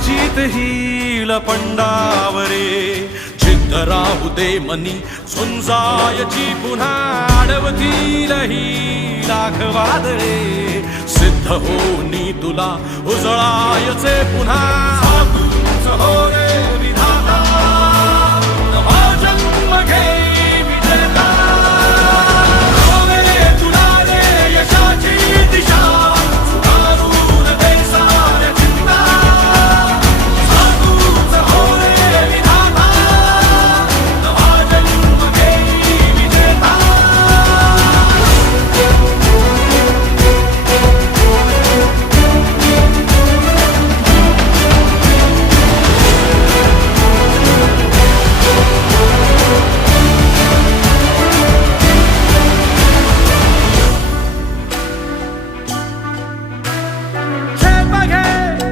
जीत hill पंडावरे जिद्द राहू दे मनी झुंजायची पुन्हा अडवतील ही लाख वादळे सिद्ध होनी तुला उजळायचे पुन्हा